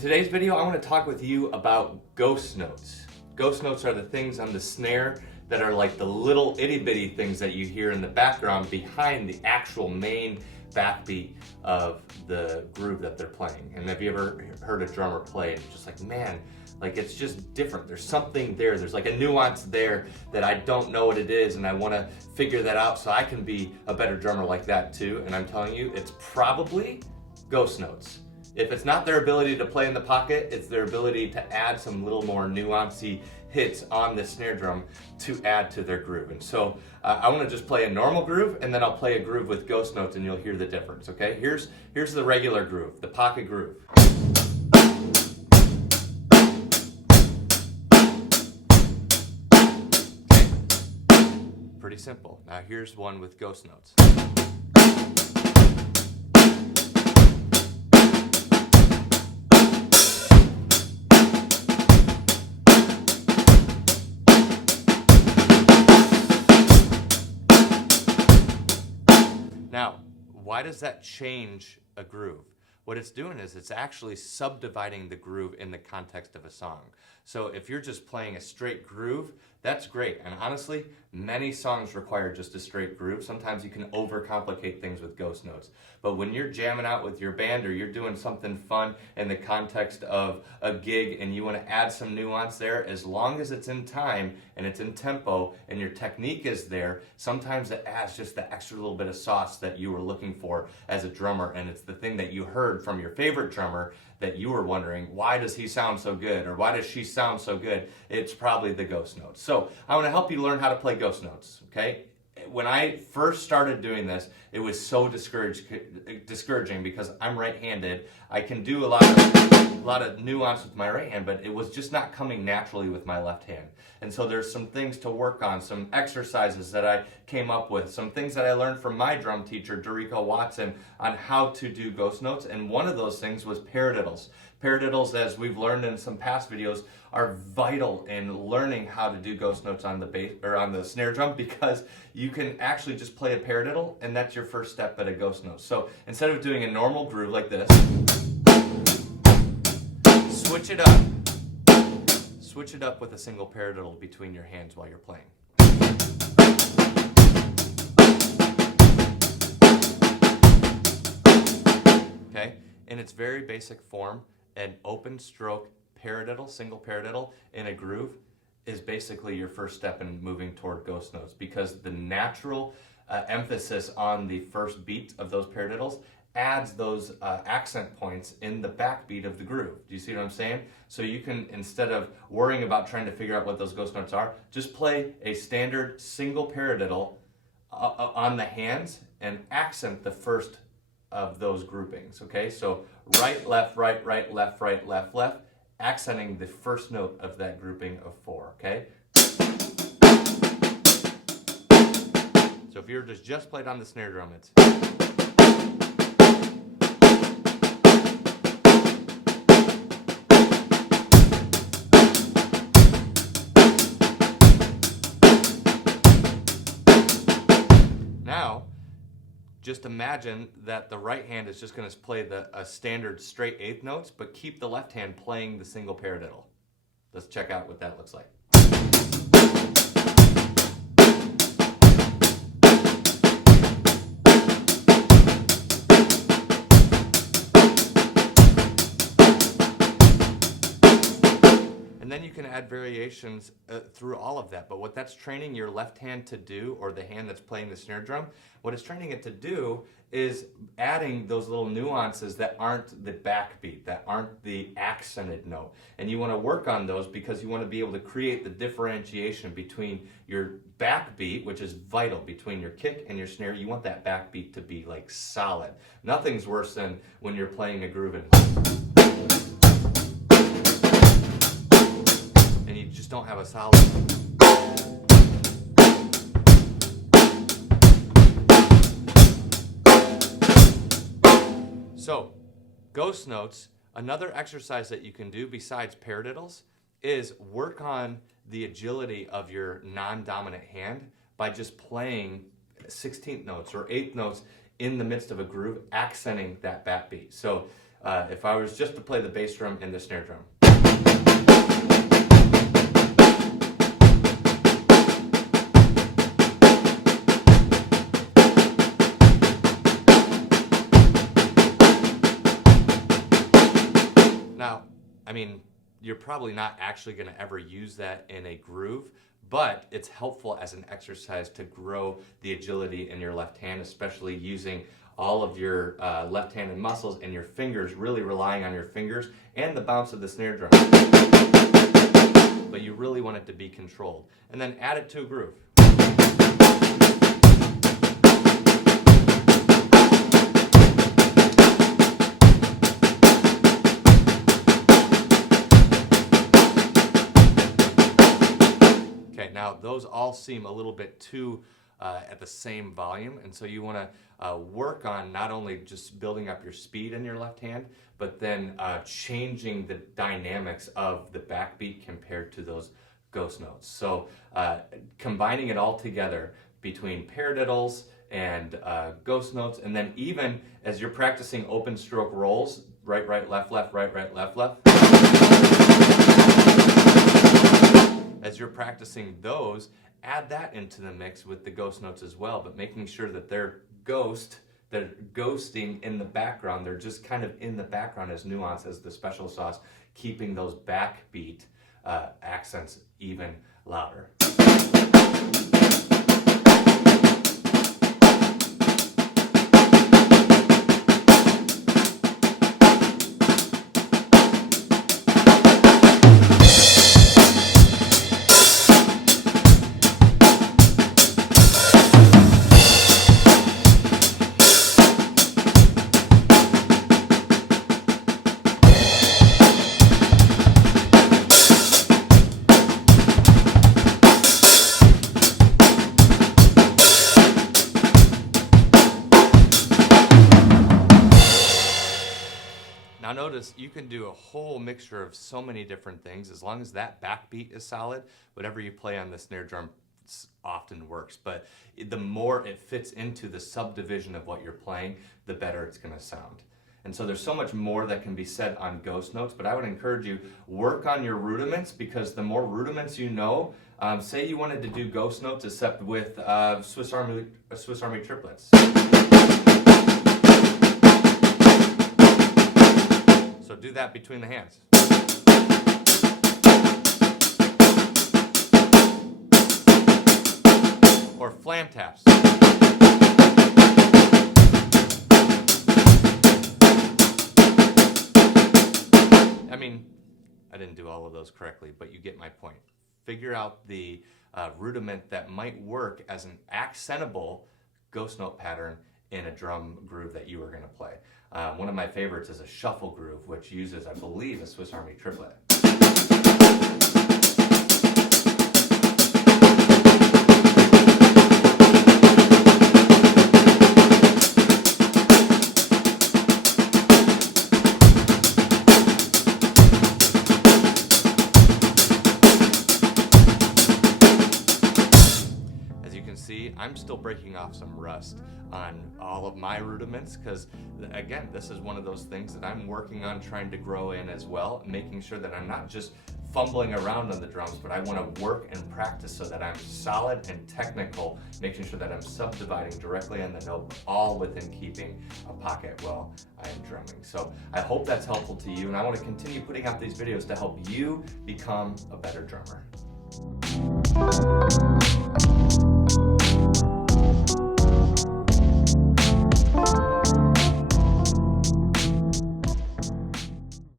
today's video, I want to talk with you about ghost notes. Ghost notes are the things on the snare that are like the little itty bitty things that you hear in the background behind the actual main backbeat of the groove that they're playing. And have you ever heard a drummer play and just like, man, like it's just different. There's something there. There's like a nuance there that I don't know what it is, and I want to figure that out so I can be a better drummer like that too. And I'm telling you, it's probably ghost notes. If it's not their ability to play in the pocket, it's their ability to add some little more nuancy hits on the snare drum to add to their groove. And so I want to just play a normal groove, and then I'll play a groove with ghost notes, and you'll hear the difference. Okay, here's the regular groove, the pocket groove. Pretty simple. Now here's one with ghost notes. Now, why does that change a groove? What it's doing is it's actually subdividing the groove in the context of a song. So if you're just playing a straight groove, that's great. And honestly, many songs require just a straight groove. Sometimes you can overcomplicate things with ghost notes. But when you're jamming out with your band or you're doing something fun in the context of a gig and you want to add some nuance there, as long as it's in time and it's in tempo and your technique is there, sometimes it adds just the extra little bit of sauce that you were looking for as a drummer, and it's the thing that you heard from your favorite drummer that you were wondering, why does he sound so good, or why does she sound so good? It's probably the ghost notes. So I want to help you learn how to play ghost notes, okay? When I first started doing this, it was so discouraging because I'm right-handed. I can do a lot of nuance with my right hand, but it was just not coming naturally with my left hand. And so there's some things to work on, some exercises that I came up with, some things that I learned from my drum teacher, Dorico Watson, on how to do ghost notes. And one of those things was paradiddles. Paradiddles, as we've learned in some past videos, are vital in learning how to do ghost notes on the bass or on the snare drum, because you can actually just play a paradiddle and that's your first step at a ghost note. So instead of doing a normal groove like this, switch it up. Switch it up with a single paradiddle between your hands while you're playing. Okay? In its very basic form, an open stroke paradiddle, single paradiddle in a groove is basically your first step in moving toward ghost notes, because the natural emphasis on the first beat of those paradiddles adds those accent points in the backbeat of the groove. Do you see what I'm saying? So you can, instead of worrying about trying to figure out what those ghost notes are, just play a standard single paradiddle on the hands and accent the first of those groupings, okay? So right, left, right, right, left, right, left, left, accenting the first note of that grouping of 4, okay? So if you're just played on the snare drum, it's... Now, just imagine that the right hand is just going to play a standard straight eighth notes, but keep the left hand playing the single paradiddle. Let's check out what that looks like. And then you can add variations through all of that. But what that's training your left hand to do, or the hand that's playing the snare drum, what it's training it to do is adding those little nuances that aren't the backbeat, that aren't the accented note. And you want to work on those because you want to be able to create the differentiation between your backbeat, which is vital, between your kick and your snare. You want that backbeat to be like solid. Nothing's worse than when you're playing a groove and you just don't have a solid. So, ghost notes, another exercise that you can do besides paradiddles is work on the agility of your non-dominant hand by just playing 16th notes or 8th notes in the midst of a groove, accenting that backbeat. So if I was just to play the bass drum and the snare drum. Now, I mean, you're probably not actually going to ever use that in a groove, but it's helpful as an exercise to grow the agility in your left hand, especially using all of your left-handed muscles and your fingers, really relying on your fingers and the bounce of the snare drum. But you really want it to be controlled. And then add it to a groove. Now, those all seem a little bit too at the same volume, and so you want to work on not only just building up your speed in your left hand, but then changing the dynamics of the backbeat compared to those ghost notes. So combining it all together between paradiddles and ghost notes, and then even as you're practicing open stroke rolls, right, right, left, left, right, right, left, left. As you're practicing those, add that into the mix with the ghost notes as well, but making sure that they're ghosting in the background. They're just kind of in the background as nuance, as the special sauce, keeping those backbeat accents even louder. Now notice you can do a whole mixture of so many different things as long as that backbeat is solid. Whatever you play on the snare drum often works, but the more it fits into the subdivision of what you're playing, the better it's going to sound. And so there's so much more that can be said on ghost notes, but I would encourage you, work on your rudiments, because the more rudiments you know, say you wanted to do ghost notes except with Swiss Army triplets. So do that between the hands. Or flam taps. I mean, I didn't do all of those correctly, but you get my point. Figure out the rudiment that might work as an accentable ghost note pattern in a drum groove that you are going to play. One of my favorites is a shuffle groove, which uses, I believe, a Swiss Army triplet. I'm still breaking off some rust on all of my rudiments because, again, this is one of those things that I'm working on trying to grow in as well, making sure that I'm not just fumbling around on the drums, but I want to work and practice so that I'm solid and technical, making sure that I'm subdividing directly on the note, all within keeping a pocket while I am drumming. So I hope that's helpful to you, and I want to continue putting out these videos to help you become a better drummer.